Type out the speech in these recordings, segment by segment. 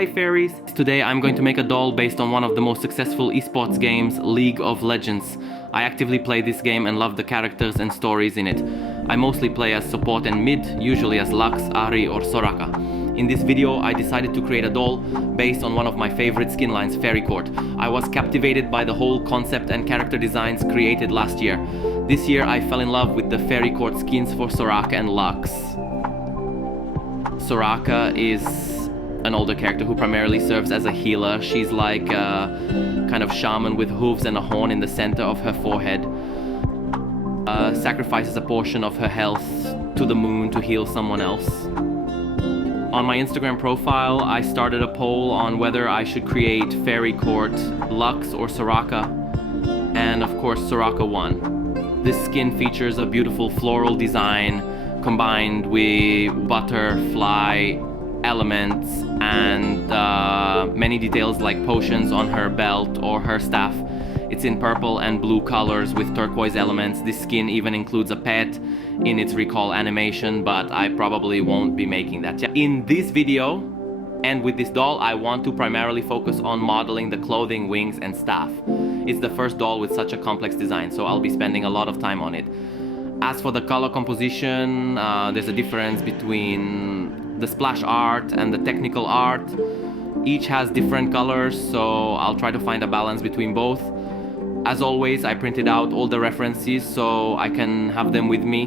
Hi fairies! Today I'm going to make a doll based on one of the most successful esports games, League of Legends. I actively play this game and love the characters and stories in it. I mostly play as support and mid, usually as Lux, Ahri or Soraka. In this video I decided to create a doll based on one of my favorite skinlines, Faerie Court. I was captivated by the whole concept and character designs created last year. This year I fell in love with the Faerie Court skins for Soraka and Lux. Soraka is an older character who primarily serves as a healer. She's like a kind of shaman with hooves and a horn in the center of her forehead. Sacrifices a portion of her health to the moon to heal someone else. On my Instagram profile, I started a poll on whether I should create Faerie Court, Lux or Soraka, and of course Soraka won. This skin features a beautiful floral design combined with butterfly elements and many details like potions on her belt or her staff. It's in purple and blue colors with turquoise elements. This skin even includes a pet in its recall animation, but I probably won't be making that. In this video and with this doll, I want to primarily focus on modeling the clothing, wings and staff. It's the first doll with such a complex design, so I'll be spending a lot of time on it. As for the color composition, there's a difference between the splash art and the technical art. Each has different colors, so I'll try to find a balance between both. As always, I printed out all the references so I can have them with me.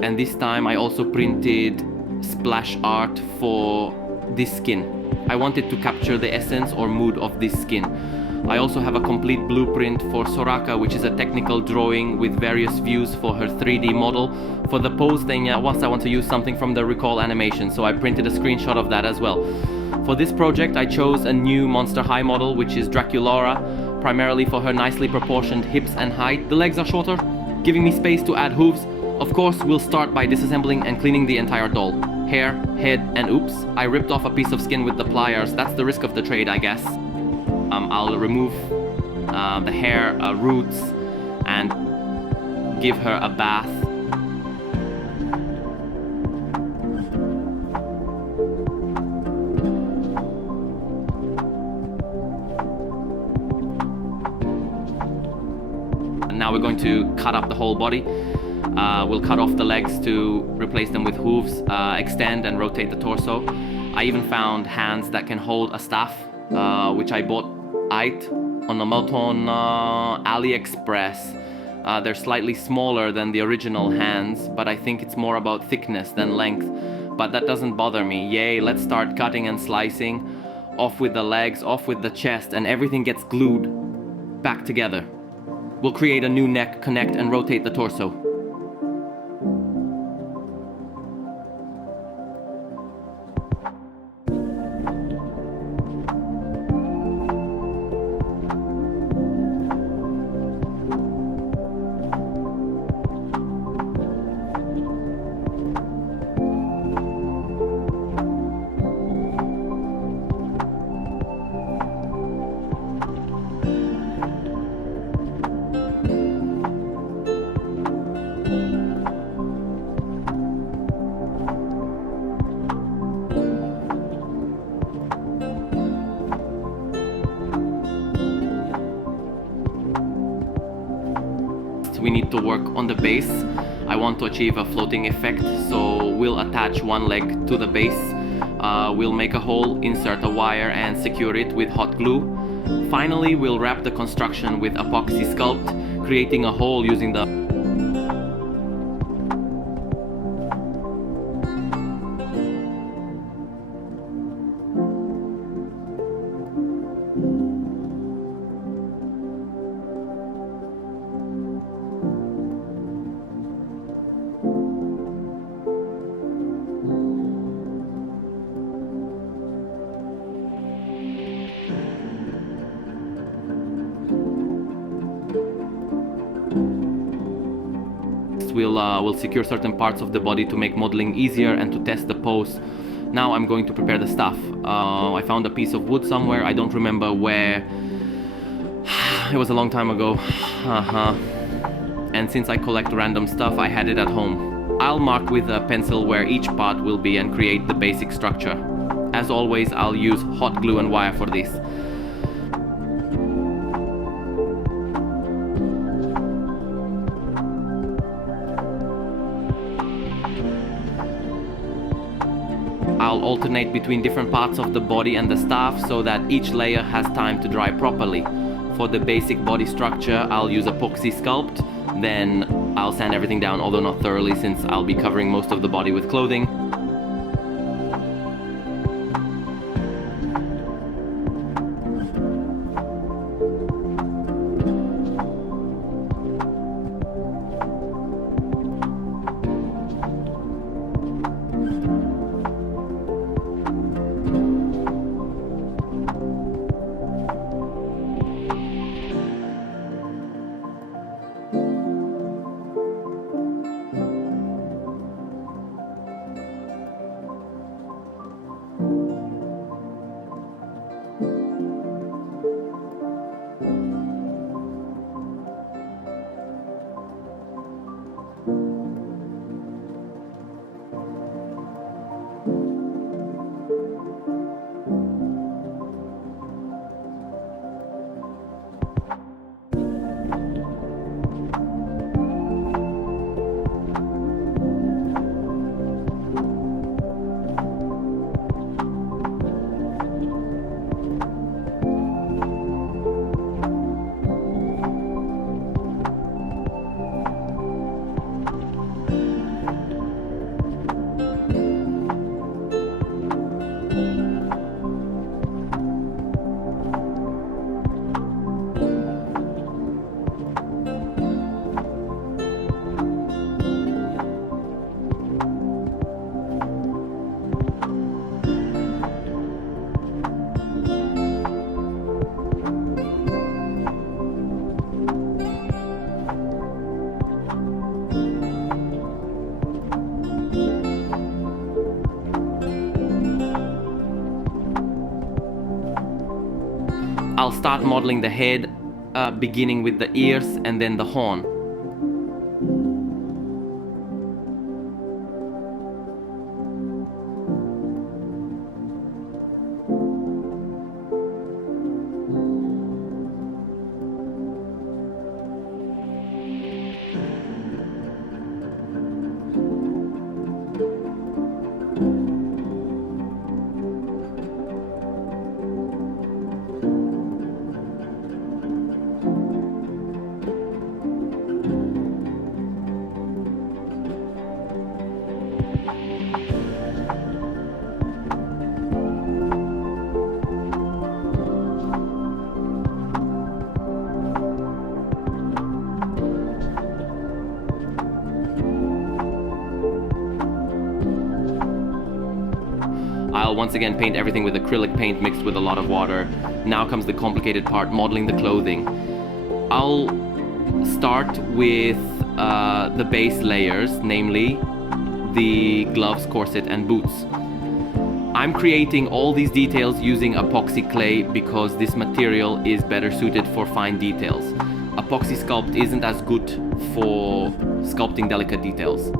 And this time I also printed splash art for this skin. I wanted to capture the essence or mood of this skin. I also have a complete blueprint for Soraka, which is a technical drawing with various views for her 3D model. For the pose thing, once I want to use something from the recall animation, so I printed a screenshot of that as well. For this project, I chose a new Monster High model, which is Draculaura, primarily for her nicely proportioned hips and height. The legs are shorter, giving me space to add hooves. Of course, we'll start by disassembling and cleaning the entire doll. Hair, head, and oops, I ripped off a piece of skin with the pliers. That's the risk of the trade, I guess. I'll remove the hair roots and give her a bath. Now we're going to cut up the whole body. We'll cut off the legs to replace them with hooves, extend and rotate the torso. I even found hands that can hold a staff, which I bought on AliExpress. They're slightly smaller than the original hands, but I think it's more about thickness than length. But that doesn't bother me. Yay, let's start cutting and slicing. Off with the legs, off with the chest, and everything gets glued back together. We'll create a new neck, connect and rotate the torso. We need to work on the base. I want to achieve a floating effect, so we'll attach one leg to the base. We'll make a hole, insert a wire and secure it with hot glue. Finally, we'll wrap the construction with apoxie sculpt, creating a hole using the We'll secure certain parts of the body to make modeling easier and to test the pose. Now I'm going to prepare the staff. I found a piece of wood somewhere, I don't remember where. It was a long time ago. And since I collect random stuff, I had it at home. I'll mark with a pencil where each part will be and create the basic structure. As as always, I'll use hot glue and wire for this. I'll alternate between different parts of the body and the staff so that each layer has time to dry properly. For the basic body structure, I'll use epoxy sculpt, then I'll sand everything down, although not thoroughly since I'll be covering most of the body with clothing. I'll start modeling the head, beginning with the ears and then the horn. I'll once again paint everything with acrylic paint mixed with a lot of water. Now comes the complicated part, modeling the clothing. I'll start with the base layers, namely the gloves, corset and boots. I'm creating all these details using epoxy clay because this material is better suited for fine details. Epoxy sculpt isn't as good for sculpting delicate details.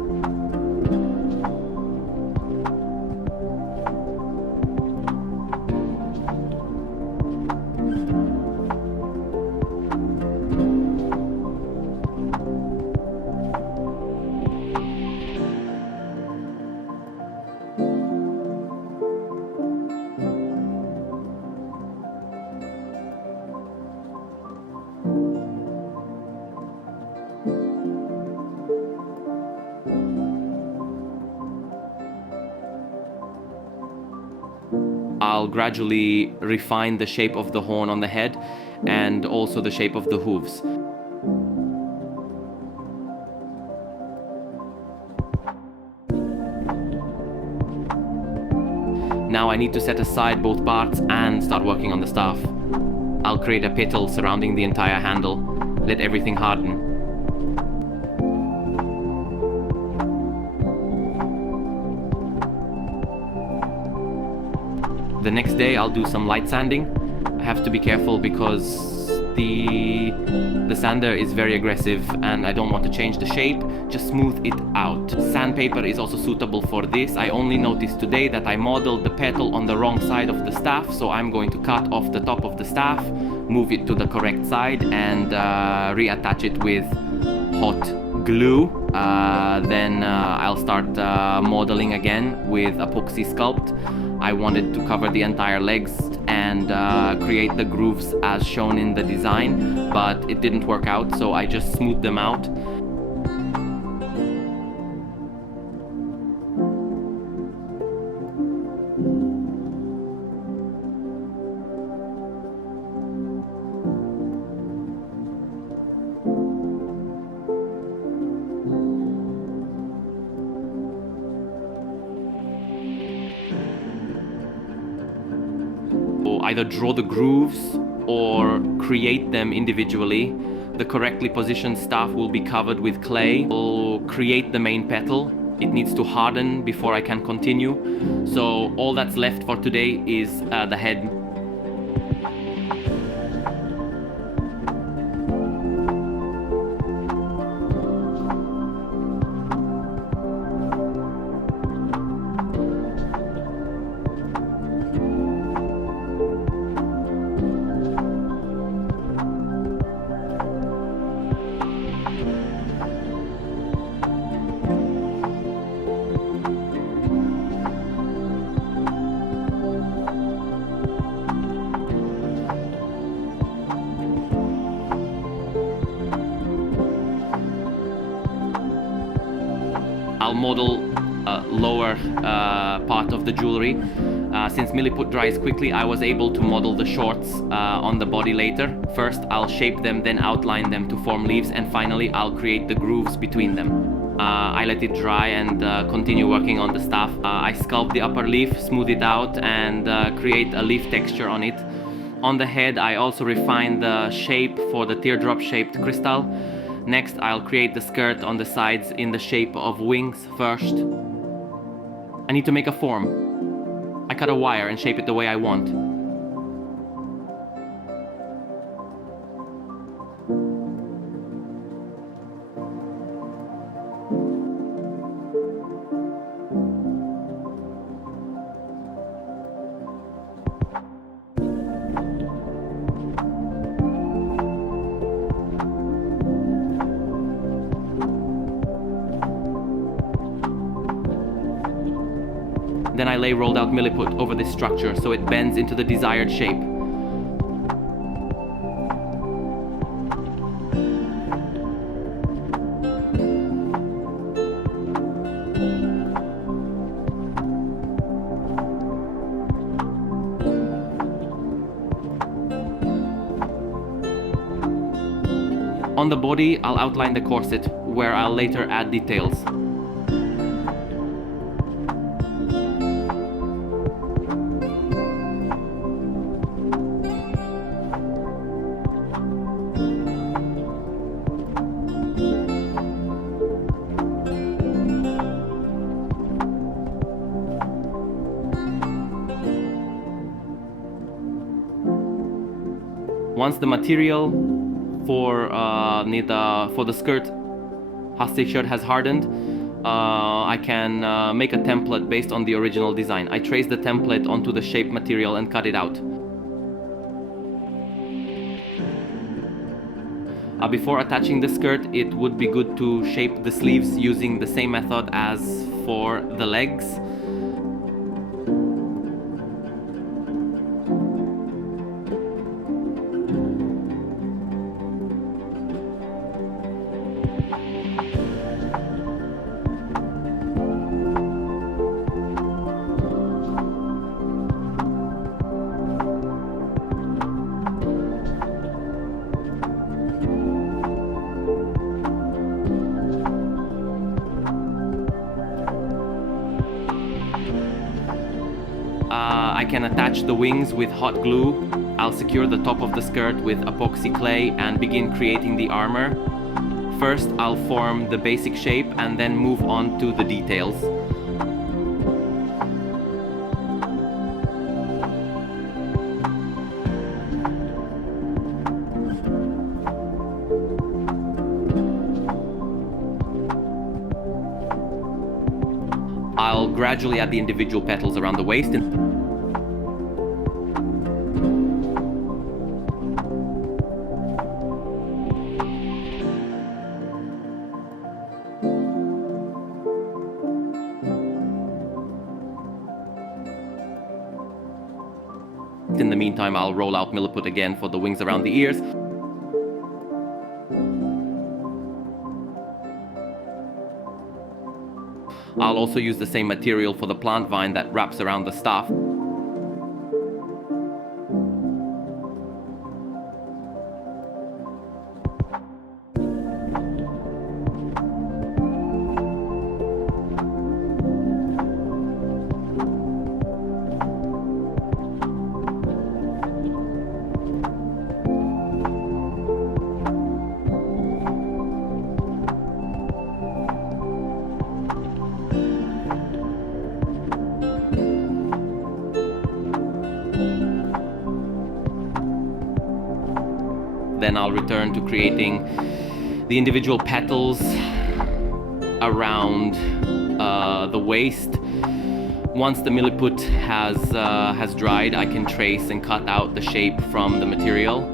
I'll gradually refine the shape of the horn on the head and also the shape of the hooves. Now I need to set aside both parts and start working on the staff. I'll create a petal surrounding the entire handle, let everything harden. The next day I'll do some light sanding. I have to be careful because the sander is very aggressive and I don't want to change the shape, just smooth it out. Sandpaper is also suitable for this. I only noticed today that I modeled the petal on the wrong side of the staff, so I'm going to cut off the top of the staff, move it to the correct side, and reattach it with hot glue. Then I'll start modeling again with epoxy sculpt. I wanted to cover the entire legs and create the grooves as shown in the design, but it didn't work out, so I just smoothed them out. Either draw the grooves or create them individually. The correctly positioned staff will be covered with clay. I'll create the main petal. It needs to harden before I can continue. So all that's left for today is the head. I'll model lower part of the jewelry. Since milliput dries quickly, I was able to model the shorts on the body later. First, I'll shape them, then outline them to form leaves, and finally I'll create the grooves between them. I let it dry and continue working on the staff. I sculpt the upper leaf, smooth it out, and create a leaf texture on it. On the head, I also refine the shape for the teardrop shaped crystal. Next, I'll create the skirt on the sides in the shape of wings first. I need to make a form. I cut a wire and shape it the way I want. Then I lay rolled out milliput over this structure so it bends into the desired shape. On the body, I'll outline the corset, where I'll later add details. Once the material for the skirt hashtag shirt has hardened, I can make a template based on the original design. I trace the template onto the shape material and cut it out. Before attaching the skirt, it would be good to shape the sleeves using the same method as for the legs. I can attach the wings with hot glue. I'll secure the top of the skirt with epoxy clay and begin creating the armor. First, I'll form the basic shape and then move on to the details. gradually add the individual petals around the waist. In the meantime, I'll roll out milliput again for the wings around the ears. I'll also use the same material for the plant vine that wraps around the staff. Then I'll return to creating the individual petals around the waist. Once the milliput has dried, I can trace and cut out the shape from the material.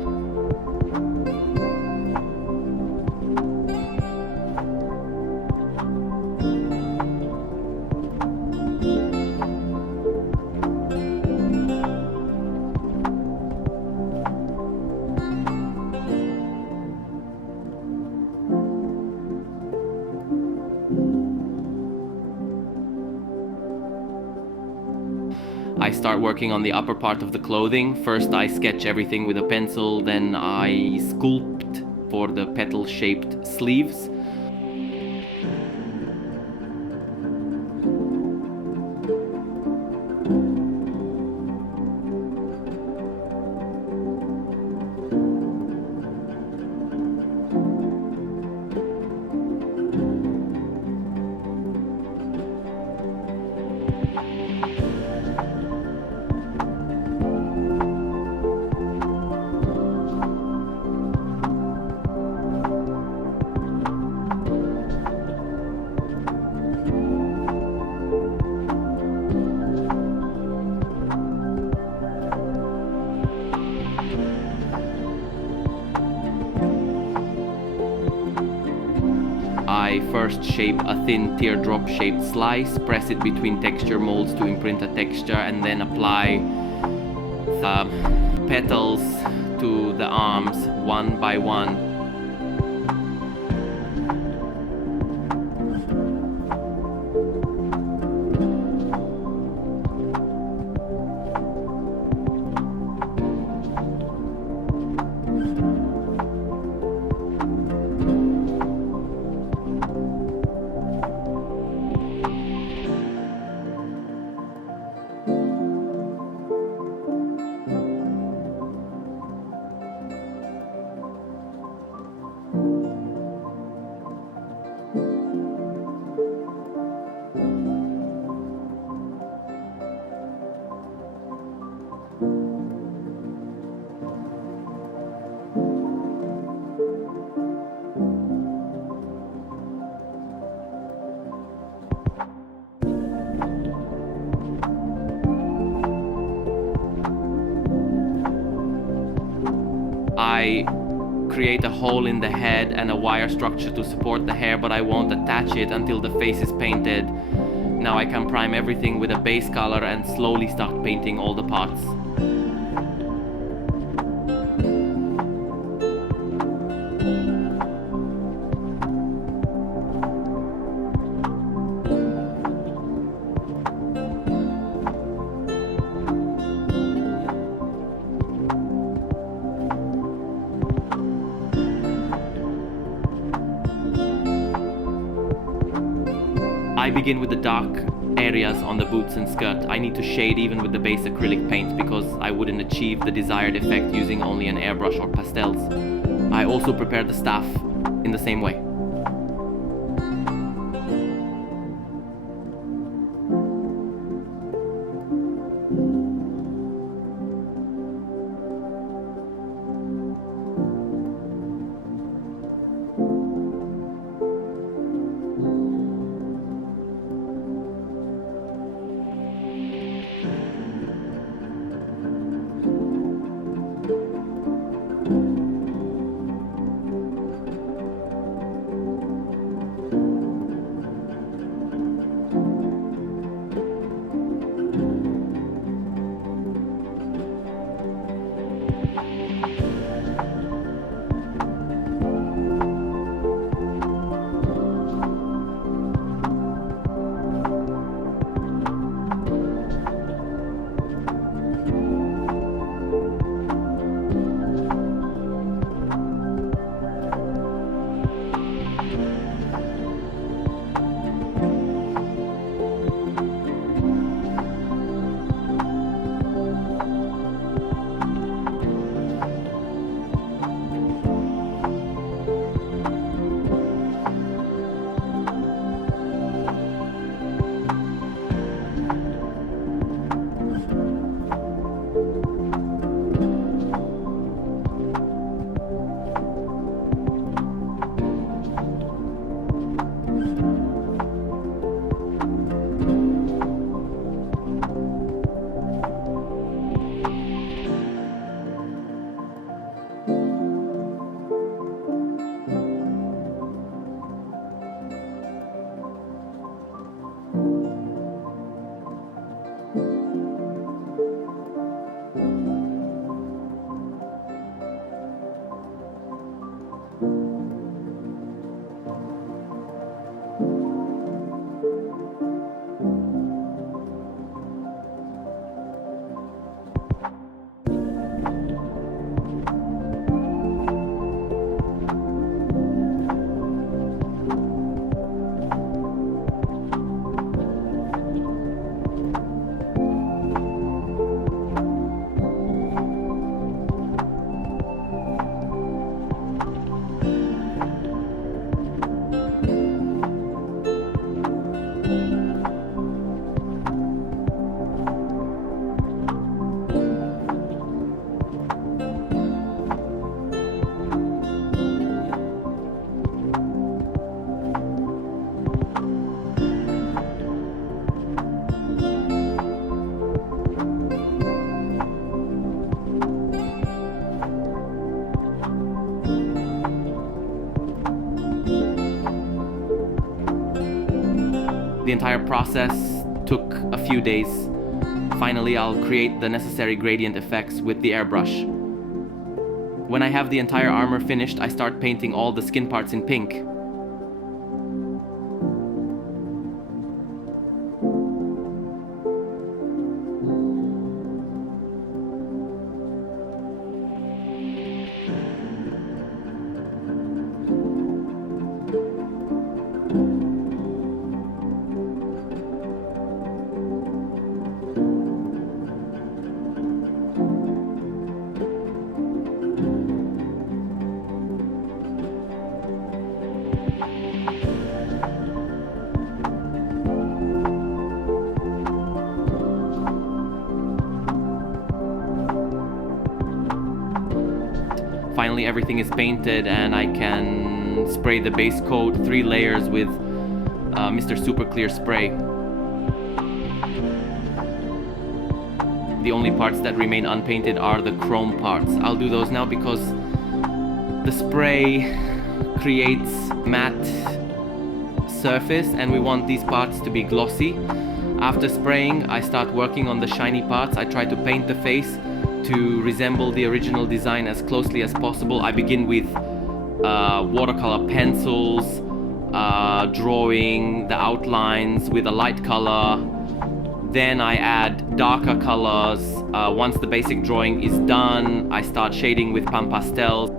I start working on the upper part of the clothing. First I sketch everything with a pencil, then I sculpt for the petal-shaped sleeves. I first shape a thin teardrop shaped slice, press it between texture molds to imprint a texture, and then apply the petals to the arms one by one. I create a hole in the head and a wire structure to support the hair, but I won't attach it until the face is painted. Now I can prime everything with a base color and slowly start painting all the parts. I begin with the dark areas on the boots and skirt. I need to shade even with the base acrylic paint because I wouldn't achieve the desired effect using only an airbrush or pastels. I also prepare the staff in the same way. The entire process took a few days. Finally, I'll create the necessary gradient effects with the airbrush. When I have the entire armor finished, I start painting all the skin parts in pink. Finally, everything is painted and I can spray the base coat 3 layers with Mr. Super Clear spray. The only parts that remain unpainted are the chrome parts. I'll do those now because the spray creates matte surface and we want these parts to be glossy. After spraying, I start working on the shiny parts. I try to paint the face to resemble the original design as closely as possible. I begin with watercolor pencils, drawing the outlines with a light color. Then I add darker colors. Once the basic drawing is done, I start shading with pan pastels.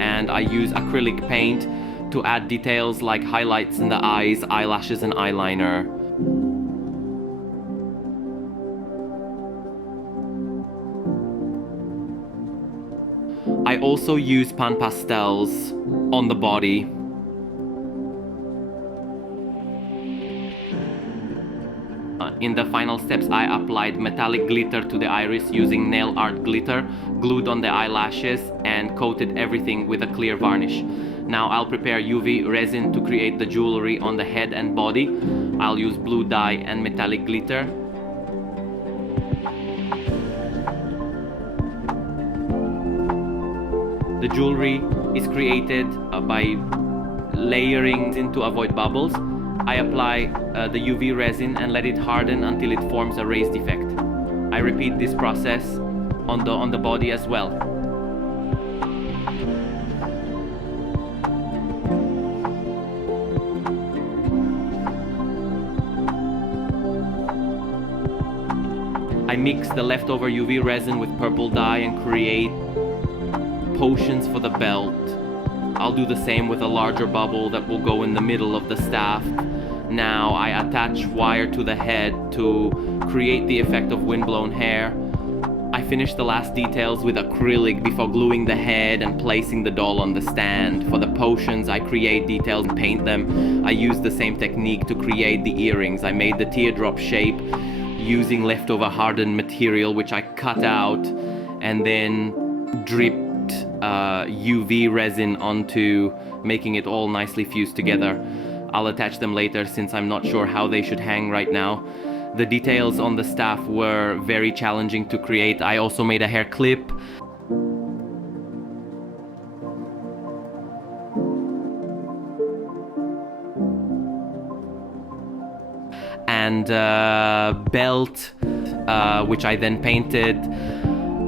And I use acrylic paint to add details like highlights in the eyes, eyelashes and eyeliner. I also use pan pastels on the body. In the final steps, I applied metallic glitter to the iris using nail art glitter, glued on the eyelashes and coated everything with a clear varnish. Now I'll prepare UV resin to create the jewelry on the head and body. I'll use blue dye and metallic glitter. The jewelry is created by layering in to avoid bubbles. I apply the UV resin and let it harden until it forms a raised effect. I repeat this process on the body as well. I mix the leftover UV resin with purple dye and create potions for the belt. I'll do the same with a larger bubble that will go in the middle of the staff. Now I attach wire to the head to create the effect of windblown hair. I finish the last details with acrylic before gluing the head and placing the doll on the stand. For the potions, I create details and paint them. I use the same technique to create the earrings. I made the teardrop shape using leftover hardened material which I cut out and then dripped UV resin onto, making it all nicely fused together. I'll attach them later since I'm not sure how they should hang right now. The details on the staff were very challenging to create. I also made a hair clip. And belt, which I then painted.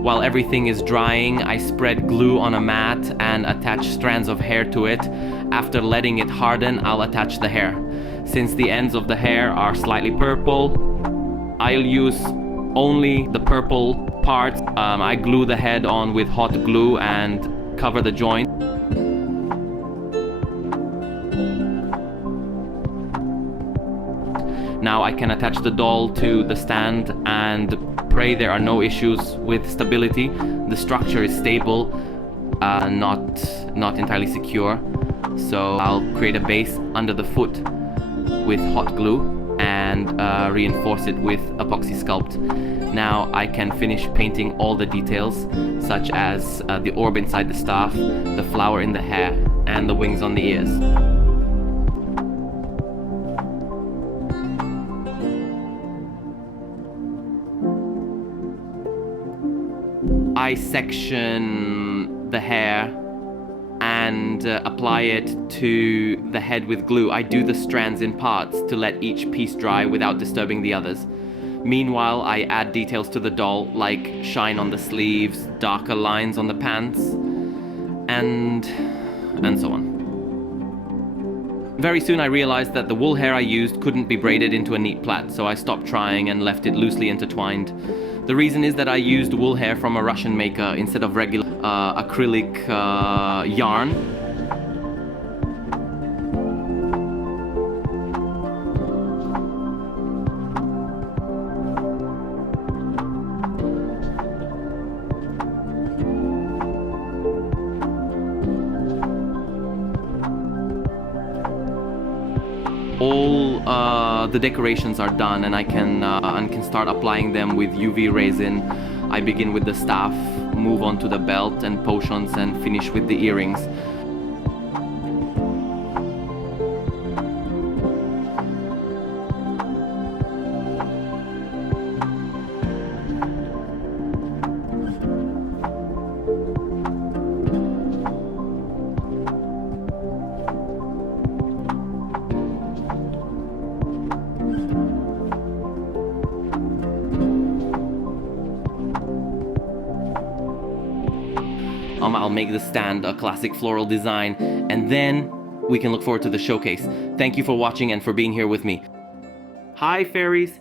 While everything is drying, I spread glue on a mat and attach strands of hair to it. After letting it harden, I'll attach the hair. Since the ends of the hair are slightly purple, I'll use only the purple parts. I glue the head on with hot glue and cover the joint. Now I can attach the doll to the stand and pray there are no issues with stability. The structure is stable, not entirely secure. So I'll create a base under the foot with hot glue and reinforce it with epoxy sculpt. Now I can finish painting all the details, such as the orb inside the staff, the flower in the hair, and the wings on the ears. I section the hair and apply it to the head with glue. I do the strands in parts to let each piece dry without disturbing the others. Meanwhile, I add details to the doll, like shine on the sleeves, darker lines on the pants, and so on. Very soon I realized that the wool hair I used couldn't be braided into a neat plait, so I stopped trying and left it loosely intertwined. The reason is that I used wool hair from a Russian maker instead of regular acrylic yarn. All the decorations are done, and I can start applying them with UV resin. I begin with the staff, move on to the belt and potions, and finish with the earrings. I'll make the stand a classic floral design, and then we can look forward to the showcase. Thank you for watching and for being here with me. Hi, fairies!